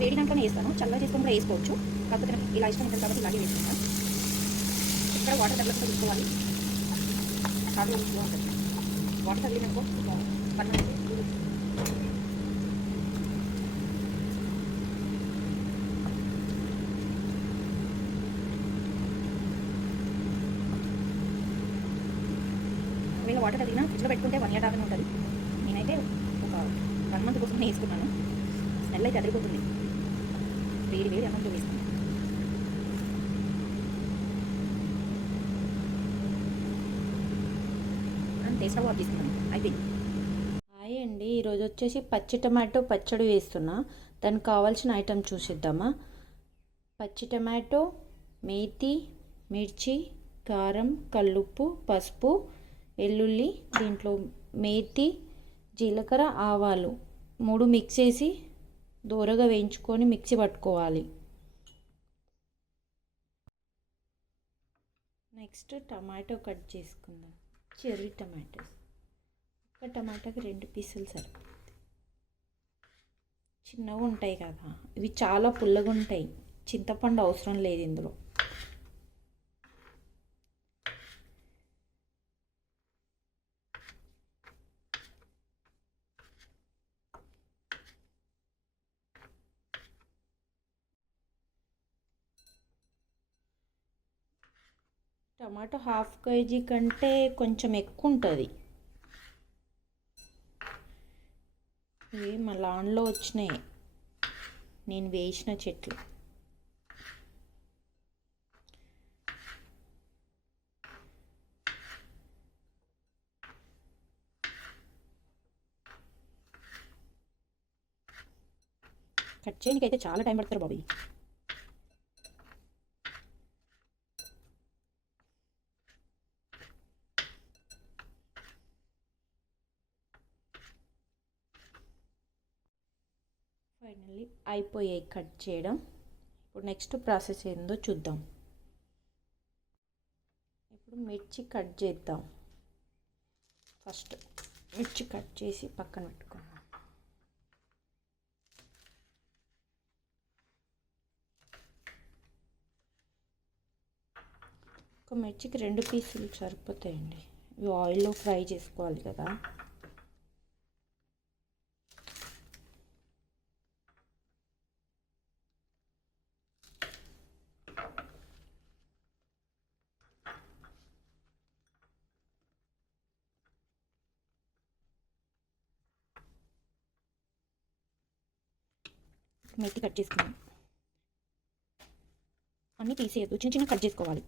వేడినాకనే వేస్తాను. చల్లగా చేసుకొని కూడా వేసుకోవచ్చు. కాకపోతే నాకు ఇలా ఇష్టం ఉంటుంది కాబట్టి ఇలాగే వేసుకుంటాను. ఇక్కడ వాటర్ తగ్గకుండా తీసుకోవాలి. చాలా బాగుంటుంది వాటర్ తగిలినప్పుడు పర్మనెంట్ ఒకవేళ వాటర్ తగిలినా ఫ్రిడ్జ్లో పెట్టుకుంటే వన్ ఇయర్ దాకానే ఉంటుంది. నేనైతే ఒక వన్ మంత్ కోసమే వేసుకున్నాను. స్మెల్ అయితే అదిరిపోతుంది. వేడి వేడి అన్నంతో వేసుకున్నాను అంతే స్టవ్ ఆఫ్ చేసుకున్నాను అయిపోయింది హాయ్ అండి. ఈరోజు వచ్చేసి పచ్చి టమాటో పచ్చడి వేస్తున్నా. దానికి కావాల్సిన ఐటెం చూసిద్దామా? పచ్చి టమాటో మేతి మిర్చి కారం కల్లుప్పు పసుపు వెల్లుల్లి దీంట్లో మేతి జీలకర్ర ఆవాలు మూడు మిక్స్ చేసి దూరగా వేయించుకొని మిక్సీ పట్టుకోవాలి. నెక్స్ట్ టమాటో కట్ చేసుకుందాం. Cherry tomatoes. ఒక టమాటాకి రెండు పీసులు సరిపోతుంది చిన్నగా ఉంటాయి కదా ఇవి చాలా పుల్లగా ఉంటాయి చింతపండు అవసరం లేదు ఇందులో. టమాటో హాఫ్ కేజీ కంటే కొంచెం ఎక్కువ ఉంటుంది ఇవి మా లాన్లో వచ్చినాయి. నేను వేసిన చెట్లు. కట్ చేయడానికి అయితే చాలా టైం పడతారు బాబు. ఫైనల్లీ అయిపోయాయి కట్ చేయడం. ఇప్పుడు నెక్స్ట్ ప్రాసెస్ ఏందో చూద్దాం. ఇప్పుడు మిర్చి కట్ చేద్దాం. ఫస్ట్ మిర్చి కట్ చేసి పక్కన పెట్టుకున్నాం ఒక మిర్చికి రెండు పీసులు సరిపోతాయండి. ఇవి ఆయిల్లో ఫ్రై చేసుకోవాలి కదా. మెత్తి కట్ చేసుకున్నాను. అన్నీ తీసేయద్దు. చిన్న చిన్న కట్ చేసుకోవాలి.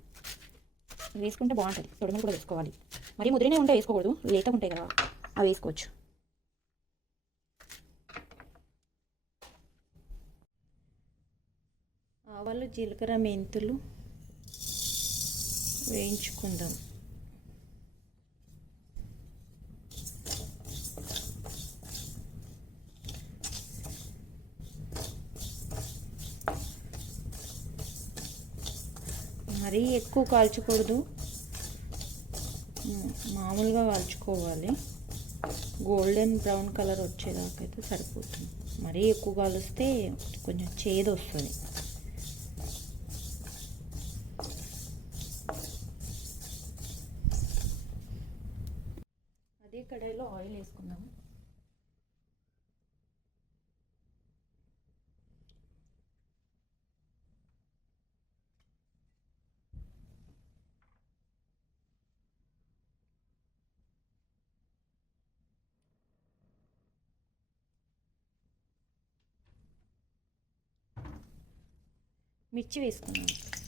వేసుకుంటే బాగుంటుంది. తొడమలు కూడా వేసుకోవాలి. మరి ముదిరినే ఉంటే వేసుకోకూడదు. లేత ఉంటాయి కదా అవి వేసుకోవచ్చు. ఆవాలు జీలకర్ర మెంతులు వేయించుకుందాం. మరీ ఎక్కువ కాల్చకూడదు. మామూలుగా కాల్చుకోవాలి. గోల్డెన్ బ్రౌన్ కలర్ వచ్చేదాకైతే సరిపోతుంది. మరీ ఎక్కువ కాలుస్తే కొంచెం చేదు వస్తుంది అదే కడాయిలో ఆయిల్ వేసుకుందాము మిర్చి వేసుకున్నాను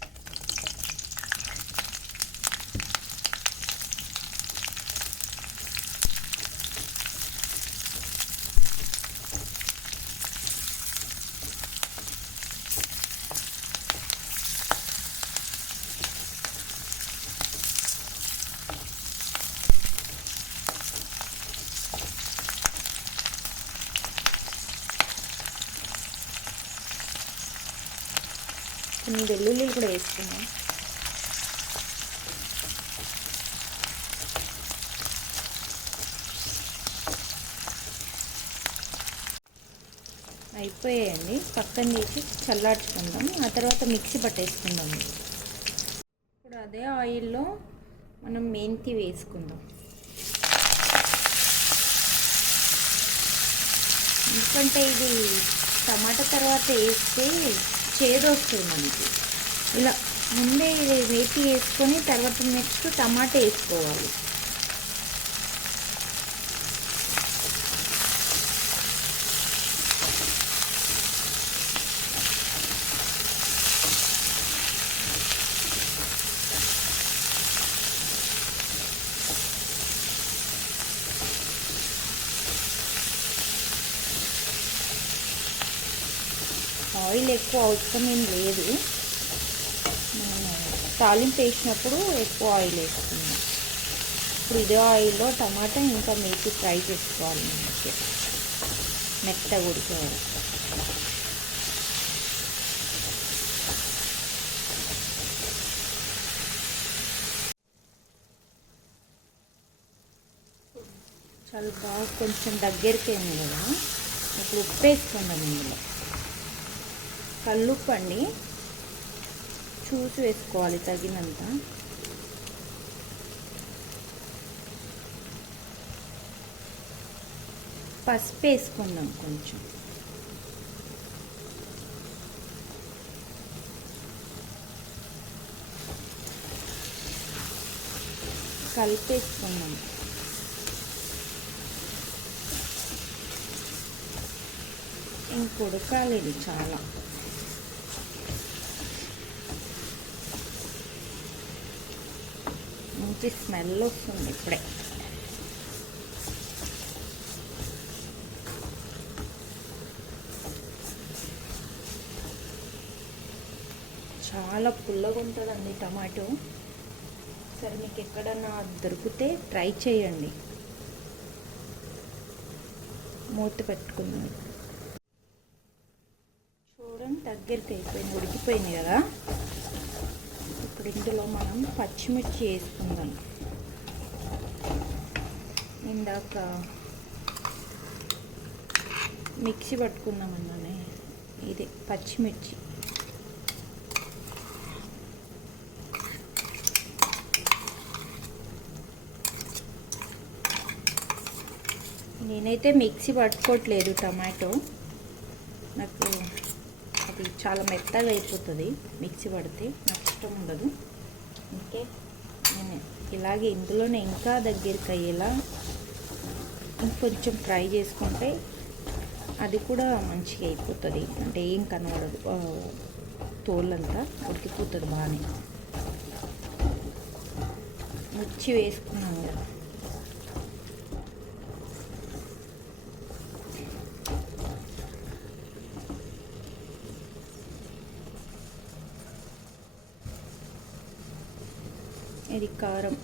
కొన్ని వెల్లుల్లి కూడా వేసుకున్నాం అయిపోయాయండి. పక్కన తీసి చల్లార్చుకుందాం. ఆ తర్వాత మిక్సీ పట్టేసుకుందాం. ఇప్పుడు అదే ఆయిల్లో మనం మెంతి వేసుకుందాం. ఎందుకంటే ఇది టమాటా తర్వాత వేస్తే చేదు వస్తుంది మనకి ఇలా ముందే ఇది వేపి వేసుకొని తర్వాత నెక్స్ట్ టమాటా వేసుకోవాలి ఆయిల్ ఎక్కువ అవసరం ఏం లేదు. తాలింపు వేసినప్పుడు ఎక్కువ ఆయిల్ వేసుకున్నాం ఇప్పుడు ఇదే ఆయిల్లో టమాటా ఇంకా మేతి ఫ్రై చేసుకోవాలి మనకి. మెత్త ఉడికేవారు చాలా బాగా కొంచెం దగ్గరికి అయింది కదా. ఇప్పుడు ఉప్పు వేసుకుందాం ఇందులో కల్లుప్పు అండి చూసి వేసుకోవాలి తగినంత. పసుపు వేసుకుందాం కొంచెం. కలిపేసుకుందాం. ఇంకొడకాలి ఇది చాలా. మంచి స్మెల్ వస్తుంది ఇప్పుడే. చాలా పుల్లగా ఉంటుందండి టమాటో. సరే మీకు ఎక్కడన్నా దొరికితే ట్రై చేయండి. మూత పెట్టుకున్నాను చూడండి దగ్గరికి అయిపోయింది ఉడికిపోయింది కదా. ఇప్పుడు ఇందులో మనం పచ్చిమిర్చి వేసుకుందాం. ఇందాక మిక్సీ పట్టుకున్నామన్నానే ఇది పచ్చిమిర్చి. నేనైతే మిక్సీ పట్టుకోవట్లేదు టమాటో. నాకు అది చాలా మెత్తగా అయిపోతుంది మిక్సీ పడితే. నాకు ఇష్టం ఉండదు. ఓకే? నేను ఇలాగే ఇందులోనే ఇంకా దగ్గరికి అయ్యేలా ఇంకొంచెం ఫ్రై చేసుకుంటే అది కూడా మంచిగా అయిపోతుంది. అంటే ఏం కనబడదు. తోళ్ళంతా తోలంతా ఉడికిపోతుంది బాగానే. మిర్చి వేసుకున్నాను. కారం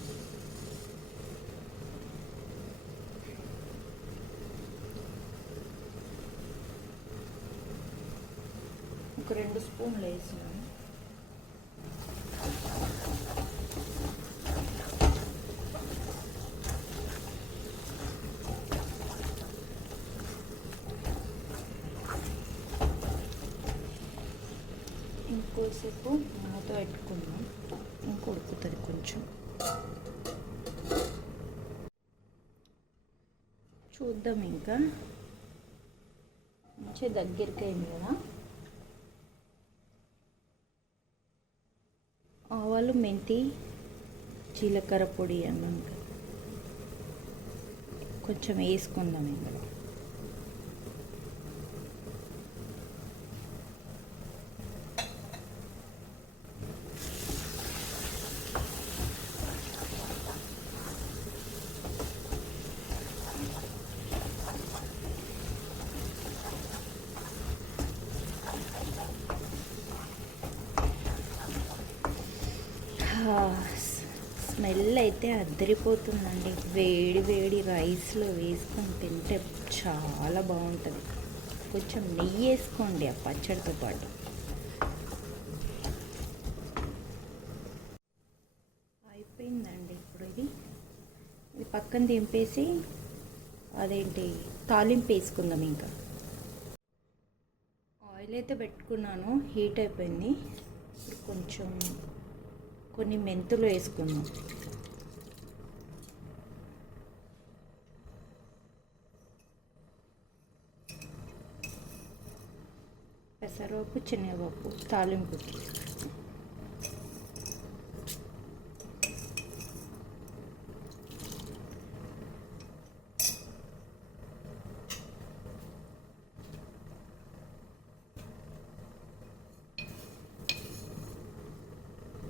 ఒక రెండు స్పూన్లు వేసినాను. ఇంకోసేపు మూత పెట్టుకుందాం ఇంక ఉడుకుతుంది కొంచెం చూద్దాం ఇంకా మంచిగా దగ్గరికి అయింది కదా ఆవాలు మెంతి జీలకర్ర పొడి అన్నం కొంచెం వేసుకుందాం ఇంకా స్మెల్ అయితే అద్దరిపోతుందండి. వేడి వేడి రైస్లో వేసుకొని తింటే చాలా బాగుంటుంది. కొంచెం నెయ్యి వేసుకోండి ఆ పచ్చడితో పాటు. అయిపోయిందండి ఇప్పుడు ఇది. ఇది పక్కన దింపేసి అదేంటి తాలింపు వేసుకుందాం ఇంకా. ఆయిల్ అయితే పెట్టుకున్నాను హీట్ అయిపోయింది. ఇప్పుడు కొంచెం కొన్ని మెంతులు వేసుకుందాం. పెసరపప్పు శనగపప్పు తాలింపుకి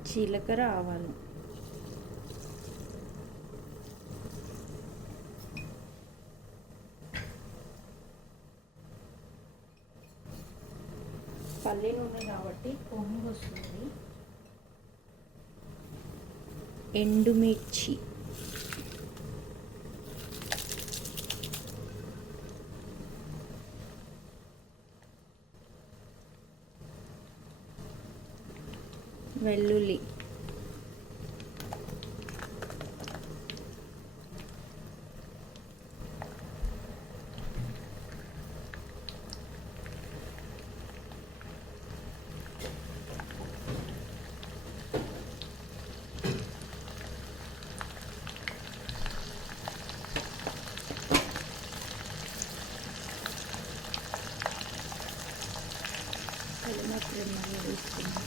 జీలకర్ర ఆవాలు. పల్లి నూనె కాబట్టి పొంగు వస్తుంది ఎండుమిర్చి. వెల్లుల్లి కలిమాకు వేసుకున్నాం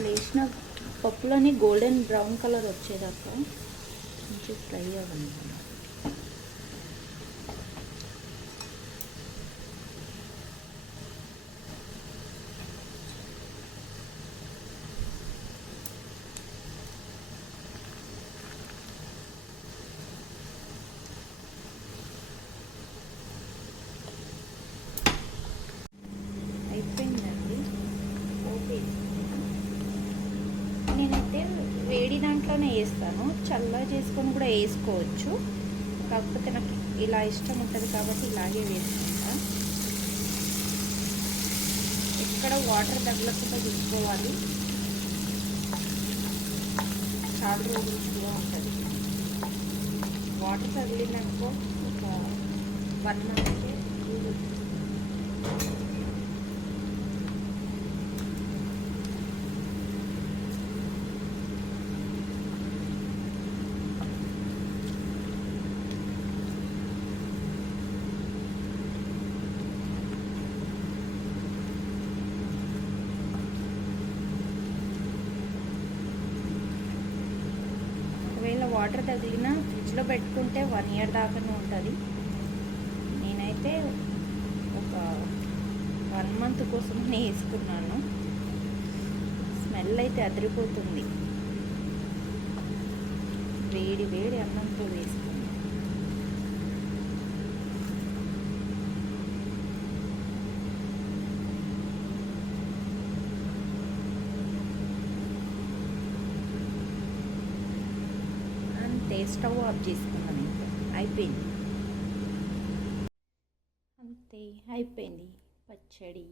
ఇప్పుడు వేసిన పప్పులోని గోల్డెన్ బ్రౌన్ కలర్ వచ్చేదాకా కొంచెం ఫ్రై అవ్వండి అయిపోయిందండి ఓకే నేనైతే వేడి వేస్తాను. చల్లగా చేసుకొని కూడా వేసుకోవచ్చు. కాకపోతే నాకు ఇలా ఇష్టం ఉంటుంది కాబట్టి ఇలాగే వేసుకుంటా. ఎక్కడ వాటర్ తగ్గకుండా చూసుకోవాలి. చాలా రోజులుగా ఉంటుంది. వాటర్ తగిలిందనుకో ఒక వన్ మంత్ ఒకవేళ వాటర్ తగిలినా ఫ్రిడ్జ్లో పెట్టుకుంటే వన్ ఇయర్ దాకానే ఉంటుంది. నేనైతే ఒక వన్ మంత్ కోసం వేసుకున్నాను స్మెల్ అయితే అదిరిపోతుంది. వేడి వేడి అన్నంతో వేసుకున్నాను అంతే స్టవ్ ఆఫ్ చేసుకున్నాం ఇంకా అయిపోయింది. అంతే అయిపోయింది. పచ్చడి.